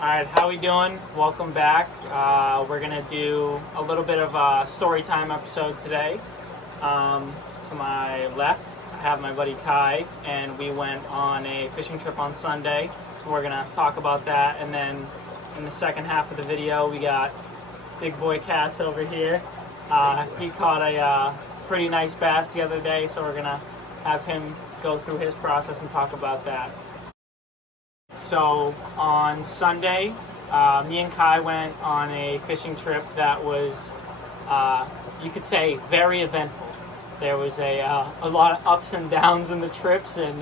Alright, how we doing? Welcome back. We're going to do a little bit of a story time episode today. To my left, I have my buddy Kai, and we went on a fishing trip on Sunday. We're going to talk about that, and then in the second half of the video, we got big boy Cass over here. He caught a pretty nice bass the other day, so we're going to have him go through his process and talk about that. So on Sunday, me and Kai went on a fishing trip that was, you could say, very eventful. There was a lot of ups and downs in the trips, and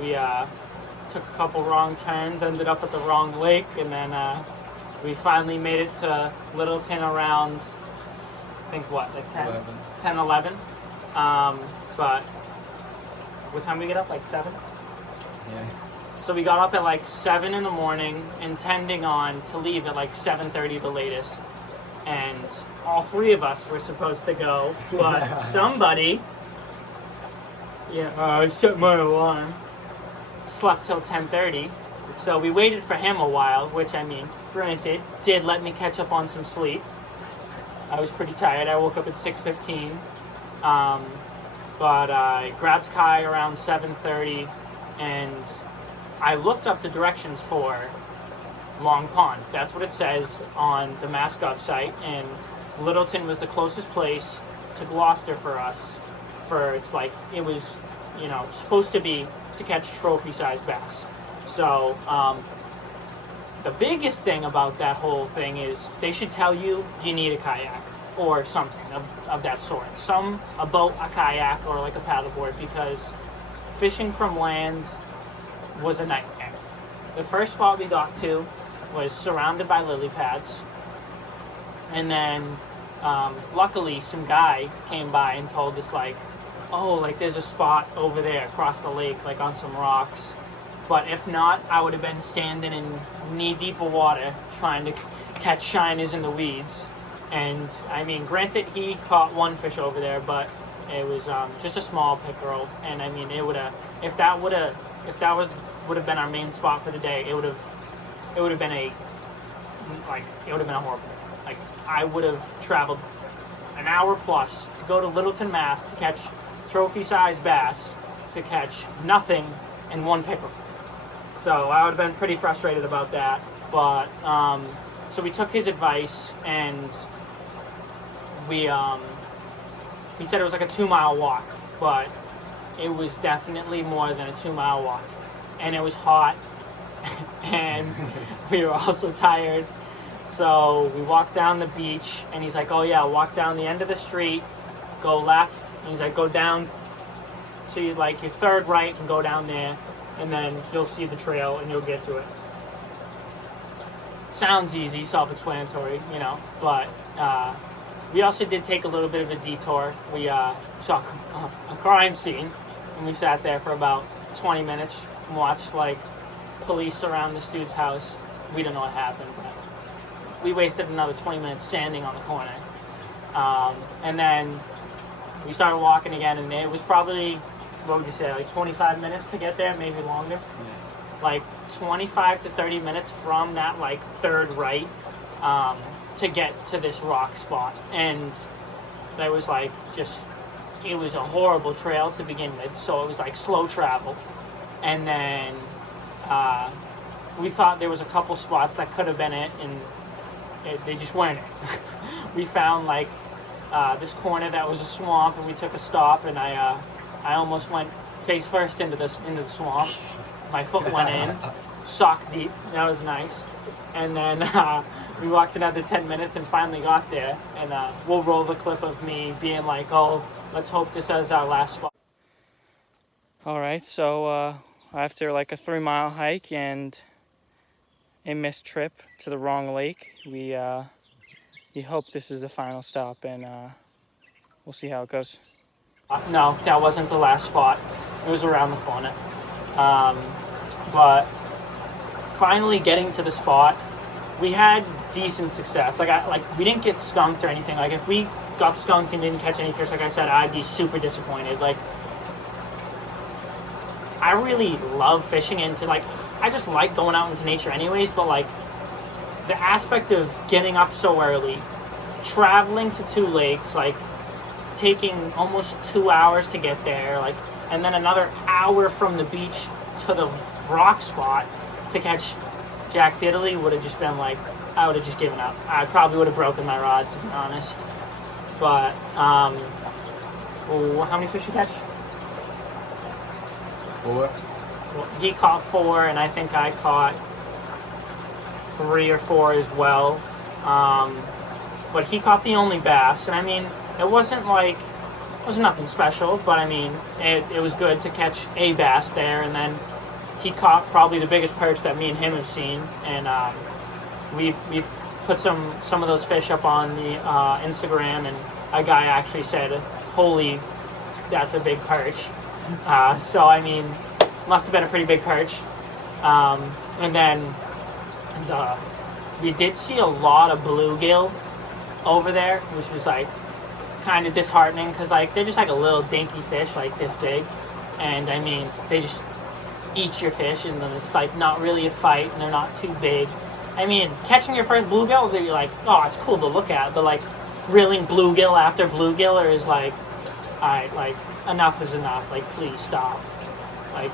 we took a couple wrong turns, ended up at the wrong lake, and then we finally made it to Littleton around, I think what, like 10, 11. But what time did we get up, like 7? Yeah. So we got up at like 7 in the morning, intending on to leave at like 7:30 the latest. And all three of us were supposed to go, but somebody, I set my alarm, slept till 10:30. So we waited for him a while, which, I mean, granted, did let me catch up on some sleep. I was pretty tired. I woke up at 6:15. But I grabbed Kai around 7:30, and I looked up the directions for Long Pond. That's what it says on the Mascot site, and Littleton was the closest place to Gloucester for us. It was, supposed to be to catch trophy-sized bass. So the biggest thing about that whole thing is they should tell you need a kayak or something of that sort. A boat, a kayak, or like a paddleboard, because fishing from land was a nightmare. The first spot we got to was surrounded by lily pads, and then luckily some guy came by and told us there's a spot over there across the lake, like on some rocks. But if not, I would have been standing in knee-deep of water trying to catch shiners in the weeds. And I mean, granted, he caught one fish over there, but it was just a small pickerel. And I mean, it would have been our main spot for the day, it would have been a horrible. Like, I would have traveled an hour plus to go to Littleton, Mass to catch trophy-sized bass, to catch nothing and one pickerel. So I would have been pretty frustrated about that. But so we took his advice, and he said it was like a 2-mile walk, but it was definitely more than a 2-mile walk. And it was hot, and we were also tired. So we walked down the beach, and he's like, oh yeah, walk down the end of the street, go left, and he's like, go down to your third right and go down there, and then you'll see the trail and you'll get to it. Sounds easy, self-explanatory, but we also did take a little bit of a detour. We saw a crime scene, and we sat there for about 20 minutes and watched police surround this dude's house. We don't know what happened, but we wasted another 20 minutes standing on the corner. And then we started walking again, and it was probably, 25 minutes to get there, maybe longer. Yeah. 25 to 30 minutes from that third right to get to this rock spot. And there was it was a horrible trail to begin with, so it was slow travel. And then we thought there was a couple spots that could have been it, and they just weren't it. We found this corner that was a swamp, and we took a stop, and I almost went face first into the swamp. My foot went in, sock deep. That was nice. And then we walked another 10 minutes and finally got there. And we'll roll the clip of me being like, oh, let's hope this is our last spot. All right, so after a 3-mile hike and a missed trip to the wrong lake, we hope this is the final stop, and we'll see how it goes. No, that wasn't the last spot. It was around the corner. But finally getting to the spot, we had decent success. We didn't get skunked or anything. If we got skunked and didn't catch any fish, like I said, I'd be super disappointed. I really love fishing into I just like going out into nature anyways, but like the aspect of getting up so early, traveling to 2 lakes, like taking almost 2 hours to get there, like, and then another hour from the beach to the rock spot to catch Jack Diddley would have just been like, I would have just given up. I probably would have broken my rod, to be honest. But, how many fish you catch? 4. Well, he caught 4, and I think I caught 3 or 4 as well. But he caught the only bass, and I mean, it wasn't nothing special, but I mean, it was good to catch a bass there, and then he caught probably the biggest perch that me and him have seen, and we've put some of those fish up on the Instagram, and a guy actually said, "Holy, that's a big perch." So I mean, must have been a pretty big perch. And then we did see a lot of bluegill over there, which was like kind of disheartening because like they're just like a little dinky fish like this big, and I mean they just eat your fish, and then it's like not really a fight, and they're not too big. I mean, catching your first bluegill, you're like, oh, it's cool to look at, but like reeling bluegill after bluegill is like, all right, like enough is enough. Like, please stop. Like,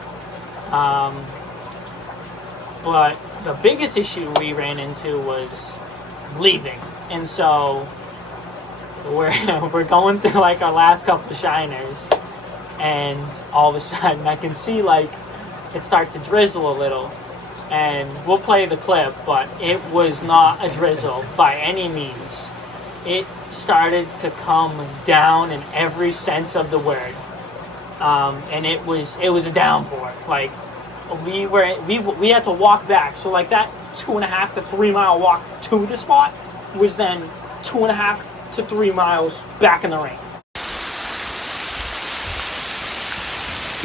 but the biggest issue we ran into was leaving, and so we're going through like our last couple of shiners, and all of a sudden I can see like it start to drizzle a little, and we'll play the clip, but it was not a drizzle by any means. It started to come down in every sense of the word, and it was a downpour. Like we had to walk back, so like that 2.5 to 3 mile walk to the spot was then 2.5 to 3 miles back in the rain.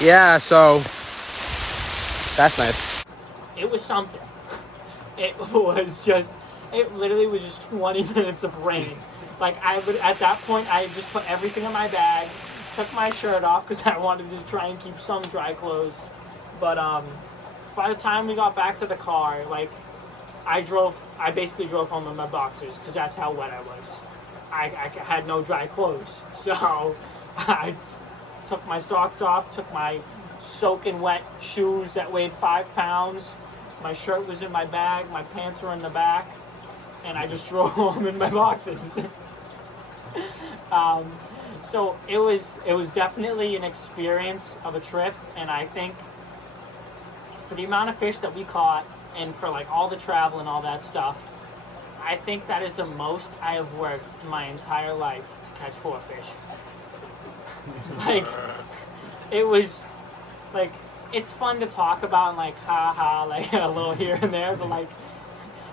Yeah, so that's nice. It was something. It literally was just 20 minutes of rain. Like at that point, I just put everything in my bag, took my shirt off because I wanted to try and keep some dry clothes. But by the time we got back to the car, like I basically drove home in my boxers because that's how wet I was. I had no dry clothes, so I took my socks off, took my soaking wet shoes that weighed 5 pounds. My shirt was in my bag, my pants were in the back, and I just drove home in my boxers. So it was definitely an experience of a trip, and I think for the amount of fish that we caught and for like all the travel and all that stuff, I think that is the most I have worked in my entire life to catch 4 fish. Like, it was, like, it's fun to talk about and, like, ha, like, a little here and there, but, like,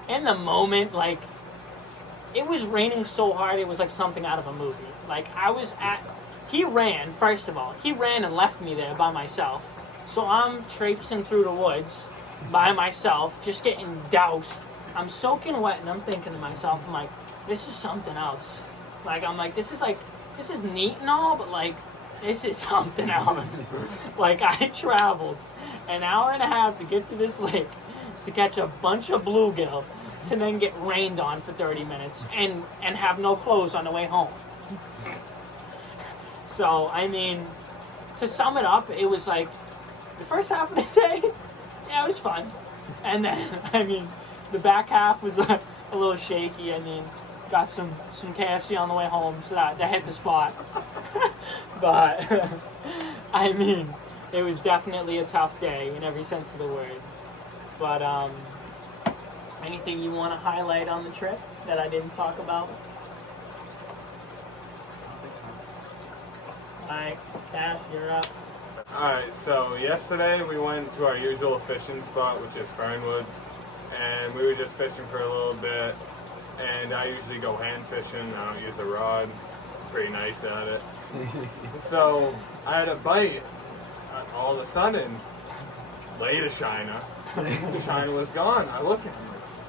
in the moment, like, it was raining so hard, it was like something out of a movie. Like, he ran, first of all, he ran and left me there by myself. So I'm traipsing through the woods by myself, just getting doused. I'm soaking wet, and I'm thinking to myself, I'm like, this is something else. Like, I'm like, this is neat and all, but like, this is something else. Like, I traveled an hour and a half to get to this lake to catch a bunch of bluegill to then get rained on for 30 minutes and have no clothes on the way home. So, I mean, to sum it up, it was like, the first half of the day, yeah, it was fun. And then, I mean, the back half was a little shaky. I mean, got some KFC on the way home, so that hit the spot. But, I mean, it was definitely a tough day in every sense of the word. But, anything you want to highlight on the trip that I didn't talk about? Alright, Cass, you're up. Alright, so yesterday we went to our usual fishing spot, which is Fernwoods, and we were just fishing for a little bit, and I usually go hand fishing, I don't use a rod, pretty nice at it. So I had a bite, all of a sudden, laid a shiner, the shiner was gone. I look at him,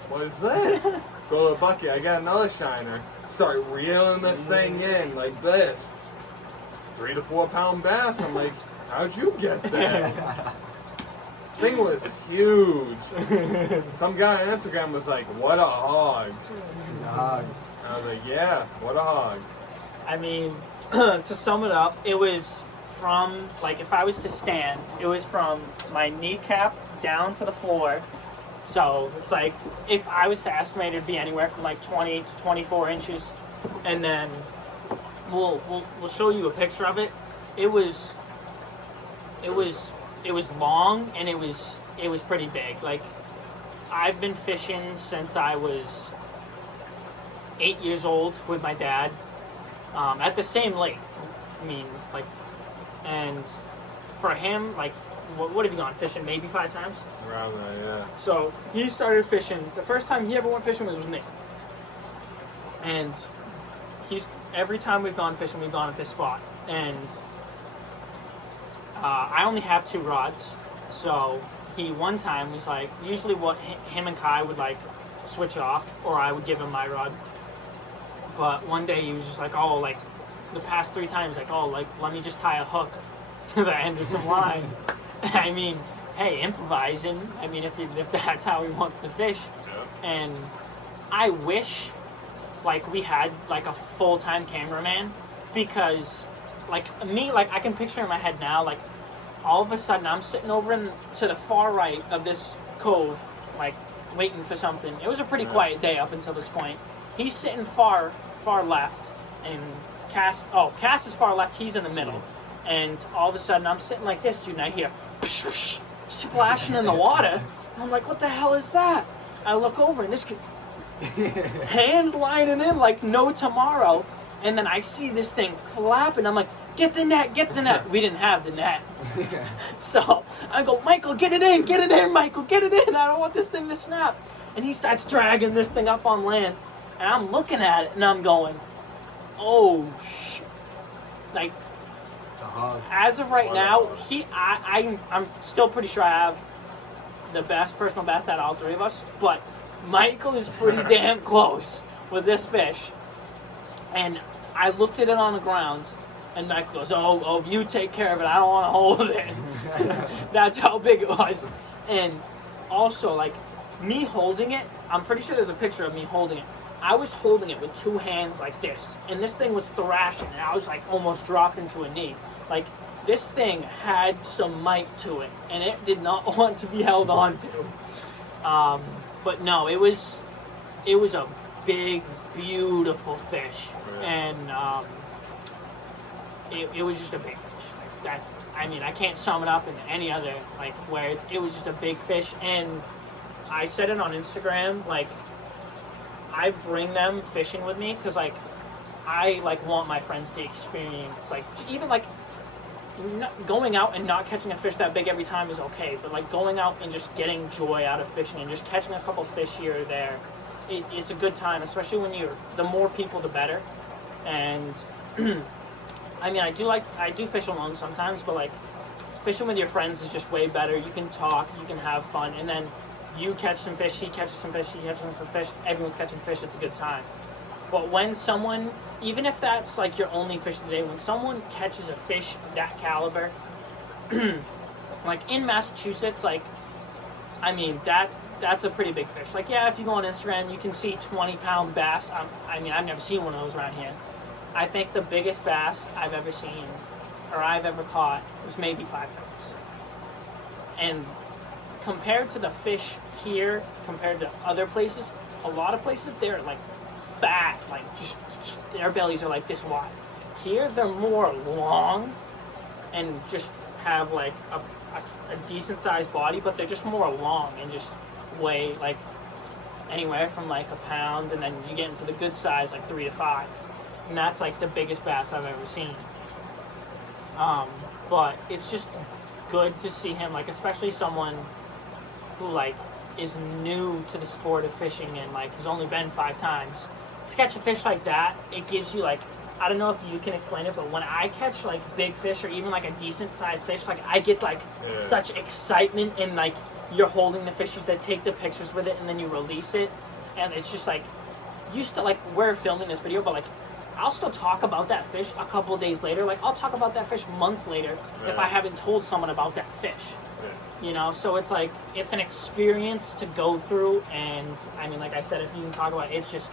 what is this? Go to the bucket, I got another shiner, start reeling this thing in like this, 3 to 4 pound bass. I'm like, how'd you get that? thing was huge. Some guy on Instagram was like, "What a hog!" He's a hog. I was like, "Yeah, what a hog." I mean, to sum it up, it was from, like, if I was to stand, it was from my kneecap down to the floor. So it's like, if I was to estimate, it'd be anywhere from like 20 to 24 inches. And then we'll show you a picture of it. It was long, and it was pretty big. Like, I've been fishing since I was 8 years old with my dad, at the same lake. I mean, like, and for him, like, what have you gone fishing? Maybe 5 times? Around there, yeah. So he started fishing. The first time he ever went fishing was with me. And every time we've gone fishing, we've gone at this spot. And I only have 2 rods. So he one time was like, usually what him and Kai would like switch off, or I would give him my rod. But one day he was just like, oh, like the past 3 times, like, oh, like, let me just tie a hook to the end of some line. I mean, hey, improvising. I mean, if that's how he wants to fish. Yeah. And I wish, like, we had like a full-time cameraman, because, like, me, like, I can picture in my head now, like, all of a sudden I'm sitting over to the far right of this cove, like, waiting for something. It was a pretty quiet day up until this point. He's sitting far left, and Cass is far left. He's in the middle, and all of a sudden I'm sitting like this, dude, and I hear splashing in the water. I'm like, what the hell is that? I look over, and this kid, hands lining in like no tomorrow, and then I see this thing flapping. I'm like, get the net, get the net. We didn't have the net. So I go, Michael, get it in, Michael, get it in. I don't want this thing to snap. And he starts dragging this thing up on land, and I'm looking at it, and I'm going, oh shit. Like, as of right now, I'm still pretty sure I have the personal best out of all 3 of us, but Michael is pretty damn close with this fish. And I looked at it on the ground, and Michael goes, oh, you take care of it. I don't want to hold it. That's how big it was. And also, like, me holding it, I'm pretty sure there's a picture of me holding it. I was holding it with 2 hands like this, and this thing was thrashing, and I was like almost dropping to a knee. Like, this thing had some might to it, and it did not want to be held on to. But no, it was a big, beautiful fish, and it was just a big fish. I mean, I can't sum it up in any other, like, where it was just a big fish. And I said it on Instagram, like, I bring them fishing with me because, like, I, like, want my friends to experience, like, even, like, going out and not catching a fish that big every time is okay, but, like, going out and just getting joy out of fishing and just catching a couple fish here or there, it's a good time, especially when the more people, the better. And I mean, I do fish alone sometimes, but, like, fishing with your friends is just way better. You can talk, you can have fun, and then you catch some fish, he catches some fish, he catches some fish, everyone's catching fish, it's a good time. But when someone, even if that's like your only fish of the day, when someone catches a fish of that caliber, like in Massachusetts, like, I mean, that's a pretty big fish. Like, yeah, if you go on Instagram, you can see 20-pound bass. I mean, I've never seen one of those around here. I think the biggest bass I've ever seen, or I've ever caught, was maybe 5 pounds. And compared to the fish here, compared to other places, a lot of places, they're like fat, like just their bellies are like this wide. Here, they're more long and just have like a decent sized body, but they're just more long and just weigh like anywhere from like a pound, and then you get into the good size, like 3 to 5. And that's like the biggest bass I've ever seen. But it's just good to see him, like, especially someone who, like, is new to the sport of fishing and, like, has only been 5 times. To catch a fish like that, it gives you, like, I don't know if you can explain it, but when I catch, like, big fish or even, like, a decent-sized fish, like, I get, like, such excitement, and, like, you're holding the fish, you take the pictures with it, and then you release it, and it's just, like, you still, like, we're filming this video, but, like, I'll still talk about that fish a couple of days later. Like, I'll talk about that fish months later if I haven't told someone about that fish. You know, so it's like, it's an experience to go through, and I mean, like I said, if you can talk about it, it's just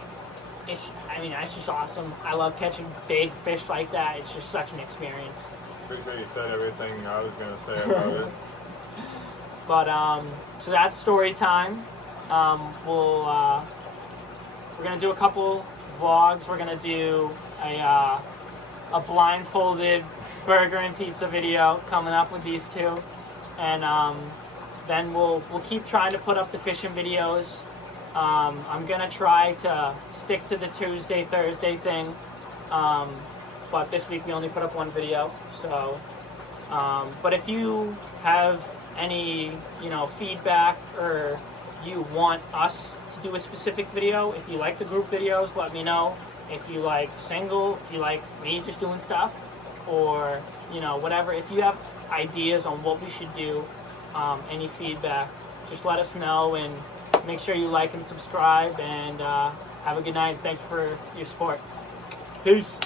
awesome. I love catching big fish like that. It's just such an experience. Pretty sure you said everything I was going to say about it. But, so that's story time. We're going to do a couple vlogs. We're going to do a blindfolded burger and pizza video coming up with these two. And then we'll keep trying to put up the fishing videos. I'm going to try to stick to the Tuesday, Thursday thing. But this week we only put up one video. So, but if you have any, feedback, or you want us to do a specific video, if you like the group videos, let me know. If you like single, if you like me just doing stuff, or, whatever. If you have ideas on what we should do, any feedback, just let us know, and make sure you like and subscribe, and have a good night. Thanks for your support. Peace.